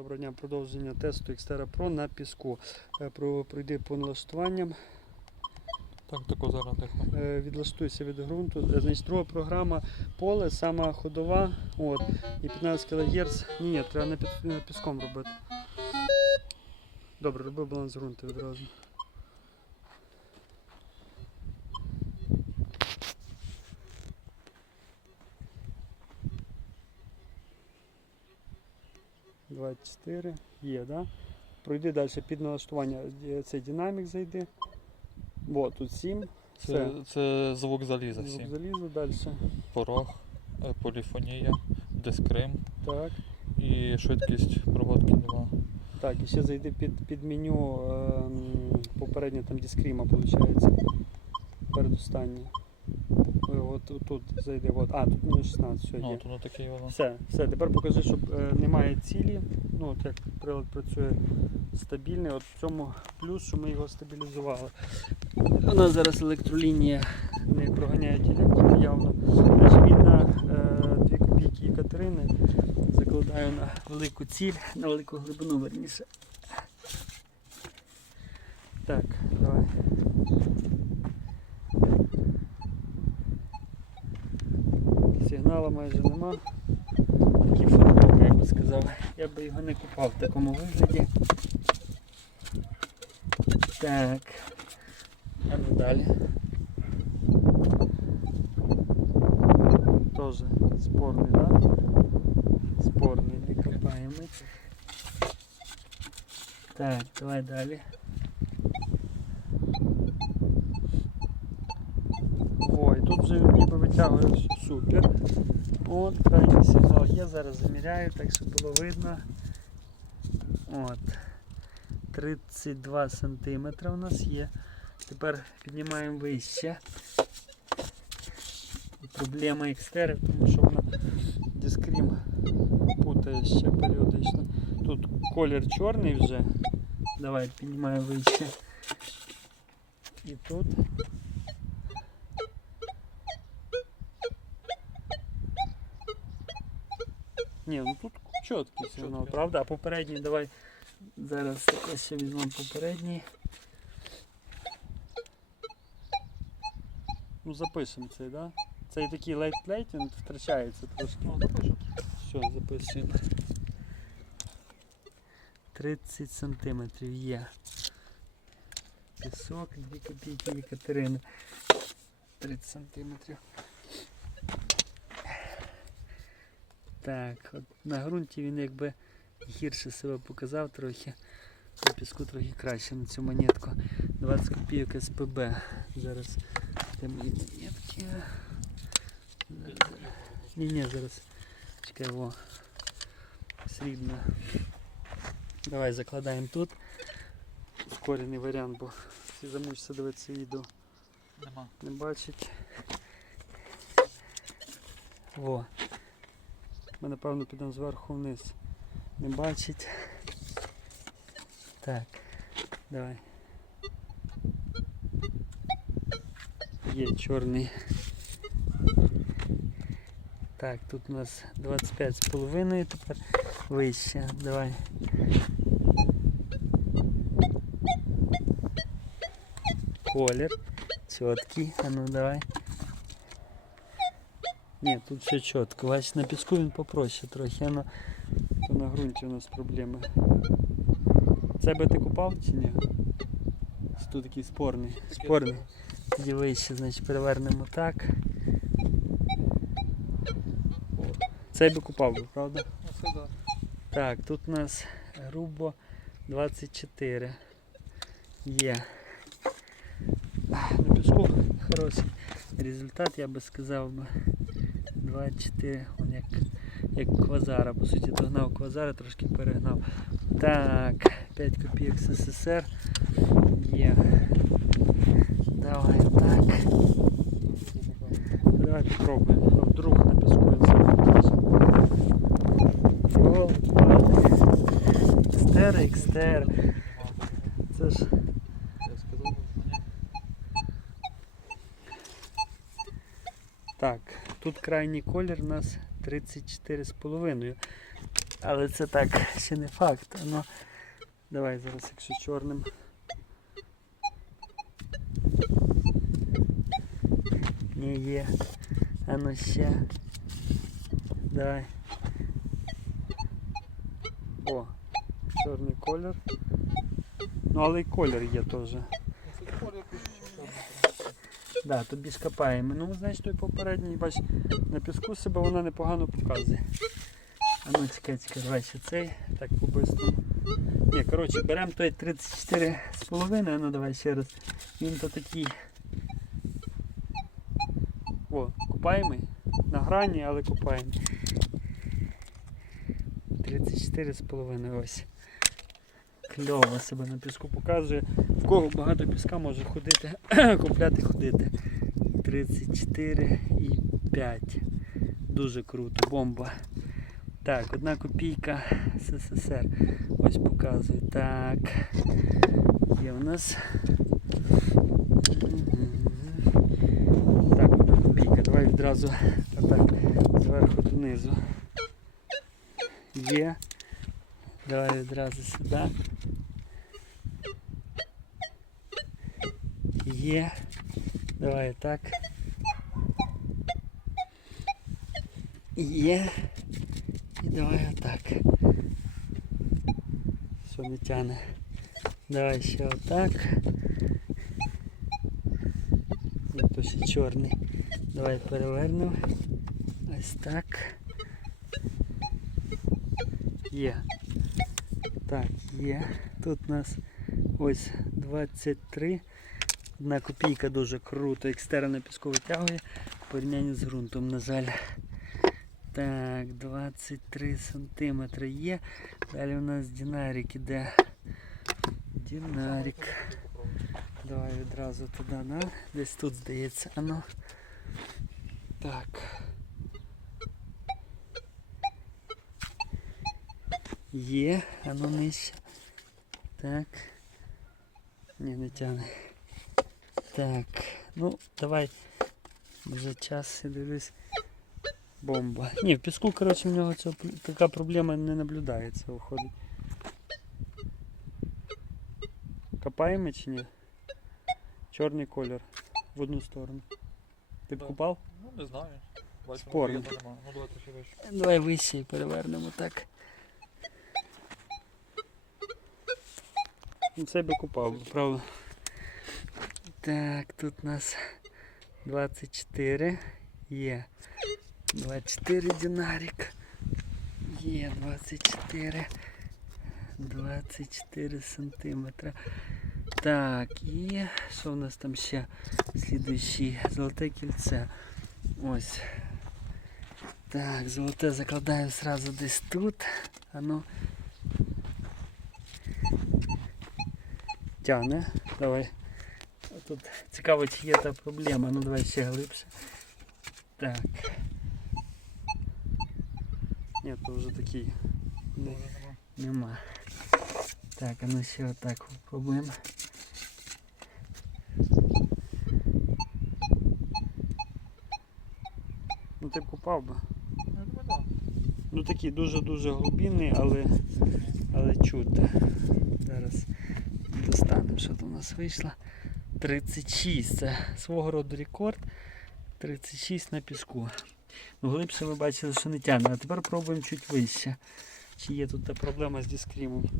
Доброго дня, продовження тесту Xterra Pro на піску. Е, Пройди по налаштуванням, Так, тако зараз тихо. е, відлаштуйся від ґрунту. Е, Значить, друга програма поле, сама ходова. От, і 15 кГц. Ні, ні, треба не під, піском робити. Добре, роби баланс ґрунту відразу. Двадцять чотири. Є, да? Пройди далі під налаштування. Е, Цей динамік зайди. О, тут 7. Це, це звук заліза Звук всім. залізу далі. Порог, е, поліфонія, дискрим Так. і швидкість проводки 2. Так, і ще зайди під, під меню ем, попереднє там дискріма, виходить. Передостаннє. Ой, От, тут зайди. От. А, тут мінус 16, все Ну, є. то воно таке воно. Все, все, тепер покажи, щоб е, немає цілі. Ну, от як прилад працює стабільний. От в цьому плюс, що ми його стабілізували. У нас зараз електролінія не проганяють електрику явно. Значить, е, 2 копійки Екатерини закладаю на велику ціль, на велику глибину верніше. Так, Майже нема. Такий фантом, я би сказав. Я би його не купав в такому вигляді. Так. А далі. Тоже спорний, да? Спорний, не копаємо. Так, давай далі. Ой, тут вже ніби витягує супер. От, крайній сигнал є, зараз заміряю, так щоб було видно. От. 32 сантиметра у нас є. Тепер піднімаємо вище. Проблема екстери, тому що вона дискрім путає ще періодично. Тут колір чорний вже. Давай піднімаємо вище. І тут. Ні, ну тут чіткий Чіткий. правда? А попередній давай зараз ось ще візьмемо попередній. Ну запишемо цей, да? Цей такий лейт-лейт, він втрачається трошки. Все, записуємо. 30 сантиметрів є. Пісок, 2 копійки Екатерини. 30 сантиметрів. Так, от на ґрунті він якби гірше себе показав трохи. На піску трохи краще на цю монетку. 20 копійок СПБ. Зараз мої монетки. Ні, ні, зараз. Чекай, во. Срібна. Давай закладаємо тут. Ускорений варіант, бо всі замучаться дивитися відео. Нема. Не бачить. Во. Ми напевно підемо зверху вниз. Не бачить. Так. Давай. Є чорний. Так, тут у нас 25,5 тепер вище. Давай. Колір. Чіткий. А ну давай. Ні, тут все чітко. Бачиш, на піску він попроще трохи, а на, то на ґрунті у нас проблеми. Це би ти купав чи ні? Тут такий спорний. Спорний. Тоді вище, значить перевернемо так. Цей би купав би, правда? Да. Так, тут у нас грубо 24. Є. На піску хороший результат, я би сказав би. 24, он як, як квазара, по суті догнав квазара, трошки перегнав. Так, 5 копійок СССР. Є. Давай так. Давай попробуємо. Вдруг на піску Йол, Екстер, екстер. Це ж Я сказав, ні. так. Тут крайній колір у нас 34,5. Але це так, ще не факт. Ну, давай зараз, якщо чорним. Не є. А ну ще. Давай. О, чорний колір. Ну, але й колір є теж. Да, ж копаємо. Ну, значить, той попередній, бач, на піску себе вона непогано показує. А ну чекай, чекай, давай ще цей. Так, по-бистрому. Ні, коротше, беремо той 34,5, ну давай ще раз. Він то такий. О, купаємий. На грані, але купаємо. 34,5 ось. Кльово себе на піску показує. В кого багато піска може ходити, купляти ходити. 34 і 5. Дуже круто, бомба. Так, одна копійка СССР. Ось показую. Так. Є у нас. Так, одна копійка. Давай відразу отак зверху донизу. Є. Давай відразу сюди. Є. Давай так. Є. І давай отак. Що не тяне. Давай ще отак. Ні, то ще чорний. Давай перевернемо. Ось так. Є. Так, є. Тут у нас ось 23. Одна копійка дуже круто. Екстерна піску витягує порівнянні з ґрунтом, на жаль. Так, 23 сантиметри є. Далі у нас динарик іде. Динарик. Давай відразу туди, на. Десь тут здається. Ано. Так. Є, ано нижче. Так. Ні, не тягне. Так, ну давай. Вже час, я дивлюсь. Бомба. Ні, в піску, коротше, в нього ця, пр- така проблема не наблюдається, виходить. Копаємо чи ні? Чорний колір. В одну сторону. Ти б Да. купав? Ну, не знаю. Бачимо, Спорно. є, то нема. Ну, давайте ще вище. Давай вище і перевернемо так. Це би купав, правда. Так, тут у нас 24 є. 24 динарик. Є 24. 24 сантиметра. Так, і що в нас там ще? Слідуючий золоте кільце. Ось. Так, золоте закладаємо сразу десь тут. А Тягне. Давай. Тут цікаво, чи є та проблема. Ну давай ще глибше. Так. Ні, то вже такий. Не, нема. нема. Так, а ну ще отак попробуємо. Ну ти б купав би. Ну. Ну такий дуже-дуже глибинний, але, але чути. Зараз достанемо, що тут у нас вийшло. 36. Це свого роду рекорд. 36 на піску. Ну, глибше ви бачили, що не тягне. А тепер пробуємо чуть вище. Чи є тут та проблема з дискрімом.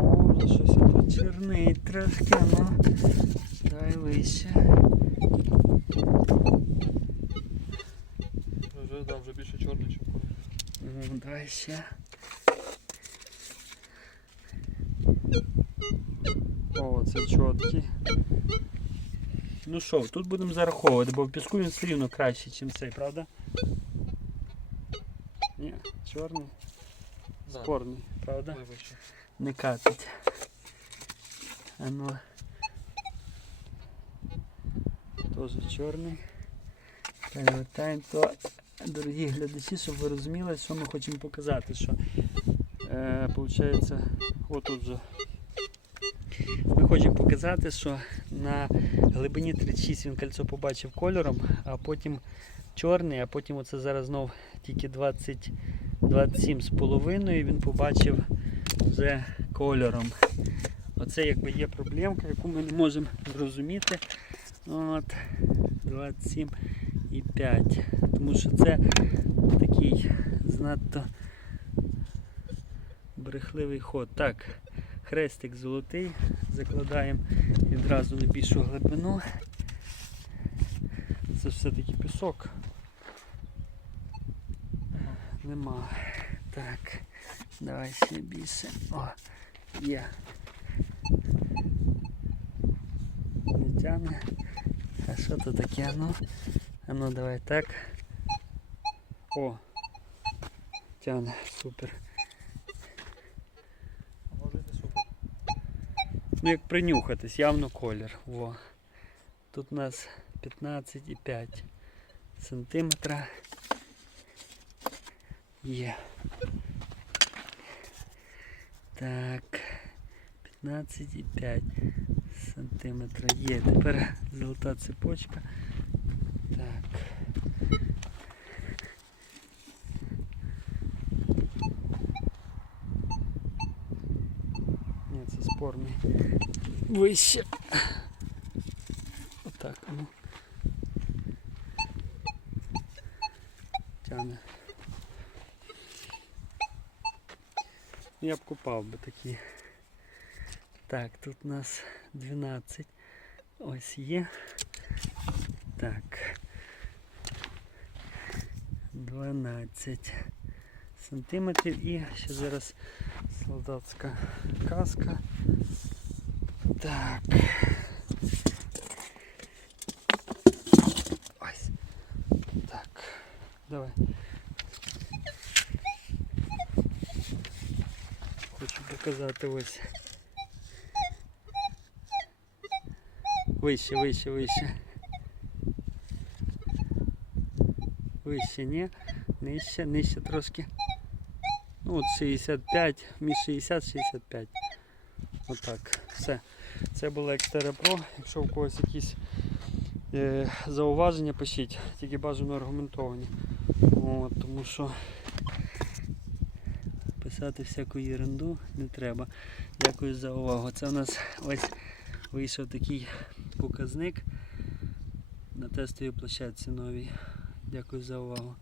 О, щось тут чорнить трошки, ну. Давай вище. Вже, да, вже більше чорний, колір. Ну, давай ще. О, це чіткий. Ну що, тут будемо зараховувати, бо в піску він все рівно краще, ніж цей, правда? Ні, чорний, спорний, правда? Не катить. А ну. Теж чорний. Перевертаємо то, дорогі глядачі, щоб ви розуміли, що ми хочемо показати, що е, получається, отут вже. Хочемо показати, що на глибині 36 він кольцо побачив кольором, а потім чорний, а потім оце зараз знов тільки 20, 27 з половиною він побачив вже кольором. Оце якби є проблемка, яку ми не можемо зрозуміти. От 27 і 5. Тому що це такий занадто брехливий ход. Так, хрестик золотий, закладаємо відразу на більшу глибину. Це все-таки пісок. Нема. Так, давай ще більше. О, є. Не тягне. А що то таке? Ну, а ну давай так. О. Тягне, супер. А може і не супер. Ну як принюхатись, явно колір. Во. Тут у нас 15,5 сантиметра. Є. Так. 15,5 сантиметра є. Тепер золота цепочка. Вище. Отак, а ну. Тягне. Я б купав би такі. Так, тут у нас 12. Ось є. Так. 12 сантиметрів і ще зараз солдатська каска. Так. Ось. Так. Давай. Хочу показати ось. Вище, вище, вище. Вище, ні. Нижче, нижче трошки. Ну от 65, між 60-65. Отак. Все. Це було Xterra Pro. Якщо у когось якісь е, зауваження, пишіть, тільки бажано аргументовані. От, тому що писати всяку ерунду не треба. Дякую за увагу. Це у нас ось вийшов такий показник на тестовій площадці новій. Дякую за увагу.